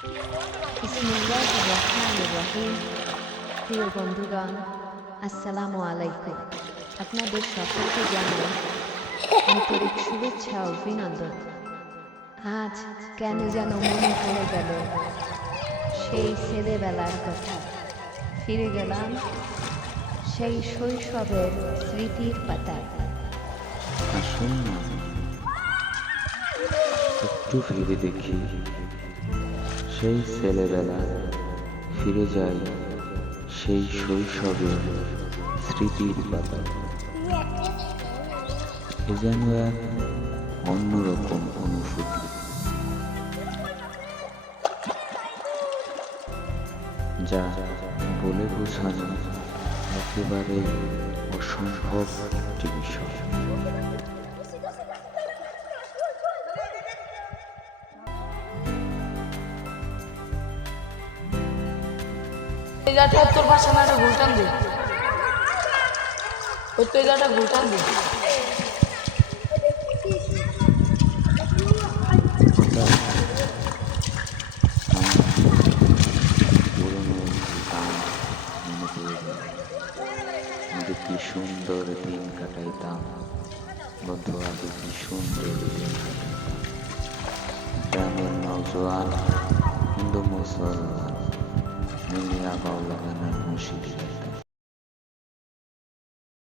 বিসমিল্লাহির রহমানির রহিম। প্রিয় বন্ধুগণ, আসসালামু আলাইকুম। আপনাদের সকলকে জানাই আন্তরিক শুভেচ্ছা ও অভিনন্দন। আজ কেন যেন মনে পড়ে গেল সেই ছেলেবেলার কথা। ফিরে গেলাম সেই শৈশবের স্মৃতির পাতায়। আসুন না একটু ফিরে দেখি সেই ছেলেবেলা, ফিরে যাই সেই শৈশবের স্মৃতির পাতা। এ যেন এক অন্যরকম অনুভূতি, যা বলে বোঝানো একেবারে অসম্ভব একটি বিষয়। তোর ভাষা না ঘুরটান দে, ওই তো এটা ঘুরটান দে। হঠাৎ আমার পুরনো গান মনে পড়ে গেল। আগে কি সুন্দর দিন কাটাইতাম বন্ধু, আগে কি সুন্দর দিন কাটাইতাম। গ্রামের নওজোয়ান, হিন্দু মুসলমান মিলিয়া বাউলা গানের মসজিদে